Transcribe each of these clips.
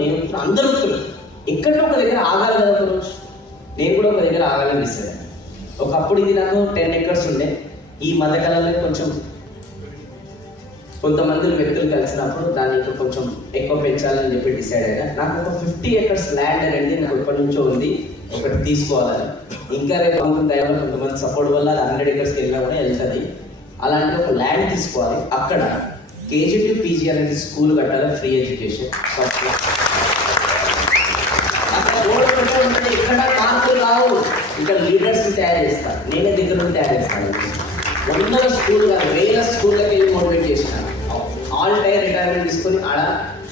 నేను అందరూ ఎక్కడో ఒక దగ్గర ఆగాలి కదా ఒక రోజు. నేను కూడా ఒక దగ్గర ఆగాలని డిసైడ్. ఒకప్పుడు ఇది నాకు 10 acres ఉండే. ఈ మధ్యకాలంలో కొంచెం కొంతమంది వ్యక్తులు కలిసినప్పుడు దాన్ని ఇంకా కొంచెం ఎక్కువ పెంచాలని చెప్పి డిసైడ్ అయ్యా. నాకు ఒక 50 acres ల్యాండ్ అనేది నాకు ఎప్పటి నుంచో ఉంది, ఒకటి తీసుకోవాలని. ఇంకా రేపు టైంలో కొంతమంది సపోర్ట్ వల్ల 100 acres వెళ్ళినా కూడా వెళ్తుంది. అలాంటి ఒక ల్యాండ్ తీసుకోవాలి. అక్కడ KG to PG అనేది స్కూల్ కట్టాలి, ఫ్రీ ఎడ్యుకేషన్. అక్కడ రోడ్ పెట్టాలంటే ఇక్కడ మార్కులు రావు, ఇక్కడ లీడర్స్ తయారు చేస్తాను. నేనే దగ్గర నుండి తయారు చేస్తాను. 100 స్కూల్ కాదు, 1000 స్కూళ్ళకి వెళ్ళి మోటివేట్ చేసినాను. ఆల్ టైర్ రిటైర్మెంట్ తీసుకొని ఆడ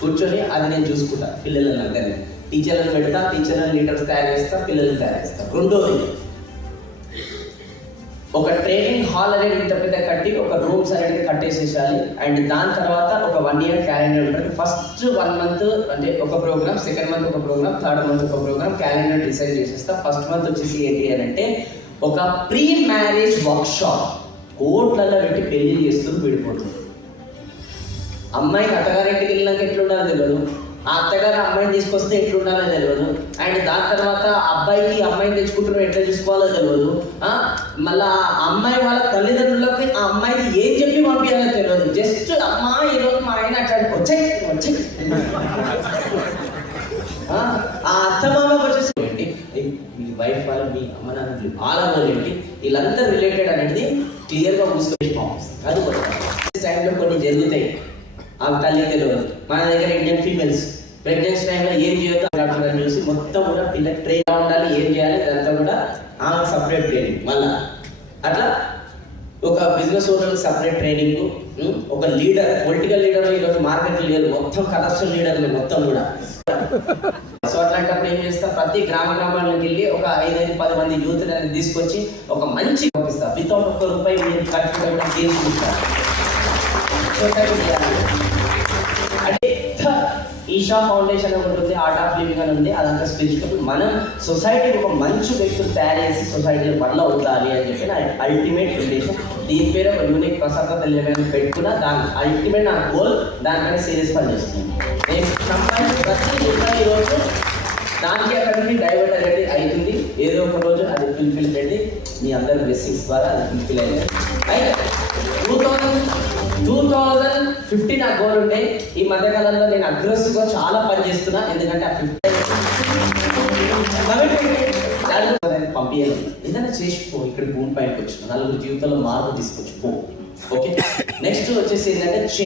కూర్చొని అది నేను చూసుకుంటాను. పిల్లలను అందరినీ టీచర్లను పెడతా, టీచర్లను లీడర్స్ తయారు చేస్తా, పిల్లల్ని తయారు చేస్తా. రెండోది ఒక ట్రైనింగ్ హాల్ అనేది ఇంత పెద్ద కట్టి ఒక రూమ్స్ అనేది కట్టేసేసాలి. అండ్ దాని తర్వాత ఒక 1 year క్యాలెండర్ ఉంటుంది. ఫస్ట్ 1 month అంటే ఒక ప్రోగ్రామ్, సెకండ్ మంత్ ఒక ప్రోగ్రామ్, థర్డ్ మంత్ ఒక ప్రోగ్రామ్, క్యాలెండర్ డిసైడ్ చేసేస్తా. ఫస్ట్ మంత్ వచ్చేసి ఏంటి అని అంటే ఒక ప్రీ మ్యారేజ్ వర్క్ షాప్. కోట్లలో పెట్టి పెళ్లి చేస్తూ విడిపోతుంది. అమ్మాయికి అత్తగారింటికి వెళ్ళినాక ఎట్లుండాలో తెలియదు, ఆ అత్తగారు అమ్మాయిని తీసుకొస్తే ఎట్లుండాలో తెలియదు. అండ్ దాని తర్వాత అబ్బాయికి అమ్మాయిని తెచ్చుకుంటున్న ఎట్లా చూసుకోవాలో తెలియదు. మళ్ళీ ఆ అమ్మాయి వాళ్ళ తల్లిదండ్రులకి ఆ అమ్మాయికి ఏం చెప్పి పంపించాలో తెలియదు. జస్ట్ అమ్మా ఈరోజు మా ఆయన అట్లా వచ్చాయి ఆ అత్తమామ వచ్చేసి ఏంటి, మీ వైఫ్ వాళ్ళు, మీ అమ్మ నాన్న వాళ్ళ వాళ్ళు ఏంటి, వీళ్ళంతా రిలేటెడ్ అనేది క్లియర్గా కూర్చొని పంపిస్తుంది. అది టైంలో కొన్ని జరుగుతాయి, ఆ తల్లి తెలియదు. మన దగ్గర ఇండియన్ ఫీమేల్స్ ప్రెగ్నెన్సీ టైంలో ఏం చేయొద్దు చూసి మొత్తం కూడా పిల్లకి ట్రైన్ ఉండాలి, ఏం చేయాలి అదంతా కూడా ఆమెకు సపరేట్ ట్రైనింగ్. మళ్ళా అట్లా ఒక బిజినెస్ ఓనర్కి సపరేట్ ట్రైనింగ్. ఒక లీడర్, పొలిటికల్ లీడర్ ఈరోజు మార్కెట్ లీడర్, మొత్తం కరప్షన్ లీడర్లు మొత్తం కూడా. సో అట్లాంటప్పుడు ఏం చేస్తా, ప్రతి గ్రామాలకు వెళ్ళి ఒక 5-10 మంది యూత్ అనేది తీసుకొచ్చి ఒక మంచి పంపిస్తా. వితౌట్ ₹1 మీరు ఖర్చు పెట్టడం తీసుకుంటారు. అంటే ఈషా ఫౌండేషన్ అని ఉంటుంది, ఆర్ట్ ఆఫ్ లివింగ్ అని ఉంది, అదంతా స్పిరిచువల్. మనం సొసైటీకి ఒక మంచి వ్యక్తులు తయారు చేసి సొసైటీలో పనులు అవుతాలి అని చెప్పి నా అల్టిమేట్ ఉద్దేశం. దీని పేరు ఒక యూనిక్ ప్రసాద తెలియని పెట్టుకున్నా, దాని అల్టిమేట్ నా గోల్. దానిపైన సీరియస్ పని చేస్తున్నాను. నేను సంపాదించిన ప్రతి రోజు దానికి అక్కడికి డైవర్ట్ అనేది అవుతుంది. ఏదో ఒక రోజు అది ఫుల్ఫిల్ పెట్టి మీ అందరి బ్లెస్సింగ్స్ ద్వారా అది ఫుల్ఫిల్ అయ్యింది. అయితే 2050 నా గోల్ ఉంటే ఈ మధ్యకాలంలో నేను అగ్రెసివ్గా చాలా పని చేస్తున్నా. ఎందుకంటే ఆ 50 పంపించాలి. ఏదైనా చేసిపో, ఇక్కడ భూమి పైకి వచ్చిన 4 జీవితంలో మార్పు తీసుకొచ్చి పో. ఓకే, నెక్స్ట్ వచ్చేసి ఏంటంటే